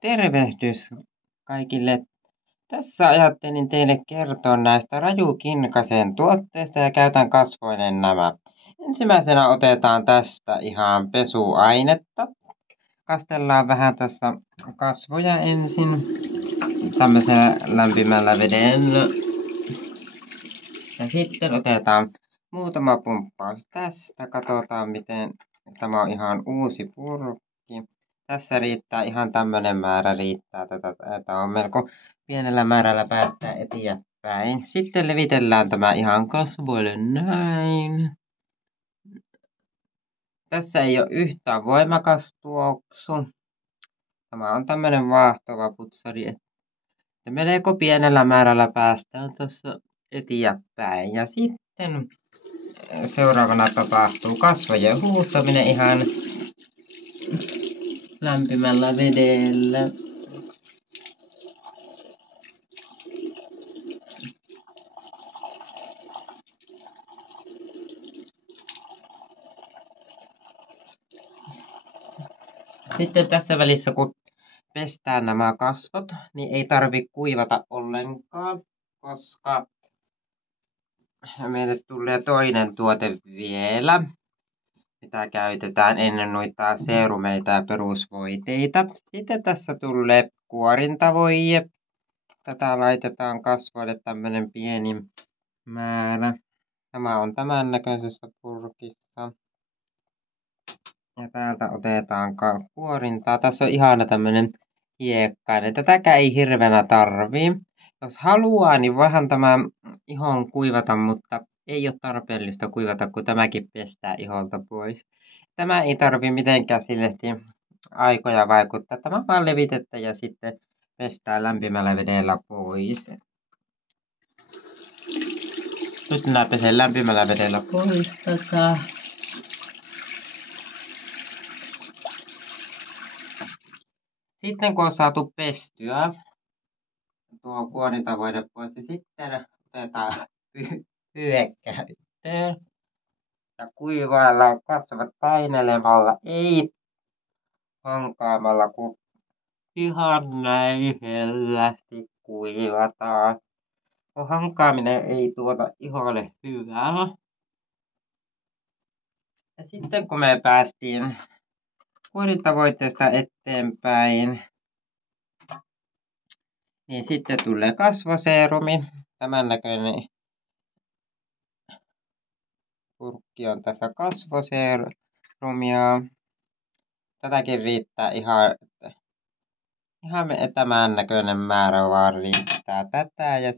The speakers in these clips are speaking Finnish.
Tervehdys kaikille. Tässä ajattelin teille kertoa näistä Rajukinkasen tuotteista ja käytän kasvoinen nämä. Ensimmäisenä otetaan tästä ihan pesuainetta. Kastellaan vähän tässä kasvoja ensin tämmöisellä lämpimällä vedellä. Ja sitten otetaan muutama pumppaus tästä. Katsotaan miten tämä on ihan uusi purkki. Tässä riittää ihan tämmönen määrä riittää. Tätä on melko pienellä määrällä päästään eteenpäin. Sitten levitellään tämä ihan kasvoille näin. Tässä ei ole yhtään voimakas tuoksu. Tämä on tämmönen vaahtova putsari, että melko pienellä määrällä päästään tuossa eteenpäin. Ja sitten seuraavana tapahtuu kasvojen huuhtominen ihan lämpimällä vedellä. Sitten tässä välissä kun pestään nämä kasvot, niin ei tarvi kuivata ollenkaan, koska meille tulee toinen tuote vielä, mitä käytetään ennen noita seerumeita ja perusvoiteita. Sitten tässä tulee kuorintavoide. Tätä laitetaan kasvoille tämmönen pieni määrä. Tämä on tämän näköisessä purkissa. Ja täältä otetaan kuorintaa. Tässä on ihana tämmönen hiekkainen. Tätäkään ei hirveänä tarvii. Jos haluaa, niin voihan tämä ihon kuivata, mutta ei ole tarpeellista kuivata, kun tämäkin pestää iholta pois. Tämä ei tarvi mitenkään sillesti aikoja vaikuttaa. Tämä vaan levitetään ja sitten pestää lämpimällä vedellä pois. Nyt minä pesen lämpimällä vedellä pois tätä. Sitten kun on saatu pestyä tuo kuorintavoide pois, niin sitten otetaan pyydhe käyttöön. Ja kuivaillaan kasvat painelemalla, ei hankaamalla, kun ihan näin hellästi kuivataan. Hankaaminen ei tuota iholle hyvää. Ja sitten kun me päästiin kuorintavoitteesta eteenpäin, niin sitten tulee kasvoseerumi. Tämän näköinen purkki on tässä kasvoseerumia. Tätäkin riittää ihan tämän näköinen määrä vaan riittää tätä. Ja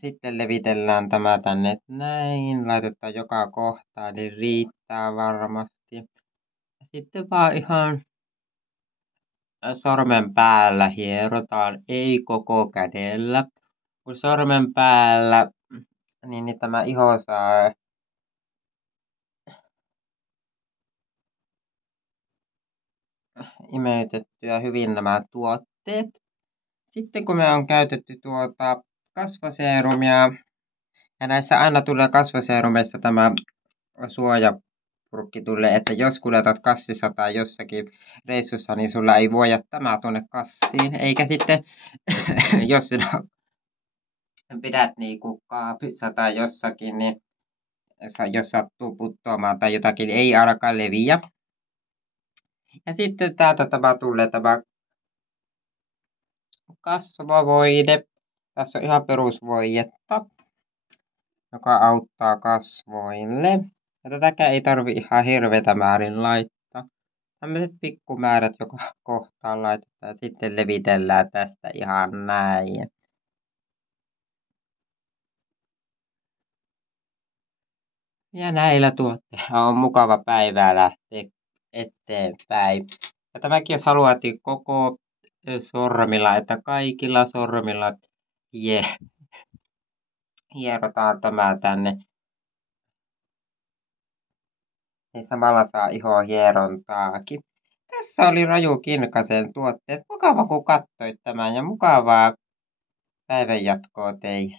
sitten levitellään tämä tänne näin. Laitetaan joka kohtaan, niin riittää varmasti. Sitten vaan ihan sormen päällä hierotaan, ei koko kädellä. Kun sormen päällä, niin tämä iho saa imeytettyä hyvin nämä tuotteet. Sitten kun me on käytetty tuota kasvoseerumia, ja näissä aina tulee kasvoseerumissa tämä suojapurkki tulee, että jos kuljetat kassissa tai jossakin reissussa, niin sulla ei vuoda tämä tuonne kassiin, eikä sitten jos sinä pidät niinku kaapissa tai jossakin, niin jos sattuu putoamaan tai jotakin, niin ei alkaa leviä. Ja sitten täältä tämä tulee tämä kasvovoide. Tässä on ihan perusvoidetta, joka auttaa kasvoille. Ja tätäkään ei tarvi ihan hirveätä määrin laittaa. Tämmöiset pikkumäärät joka kohtaan laitetaan ja sitten levitellään tästä ihan näin. Ja näillä tuotteilla on mukava päivää lähteä eteenpäin. Ja tämäkin jos haluat koko sormilla, että kaikilla sormilla hierotaan tämä tänne. Niin samalla saa ihoa hierontaakin. Tässä oli Rajukinkasen tuotteet. Mukava kun katsoit tämän ja mukavaa päivänjatkoa teille.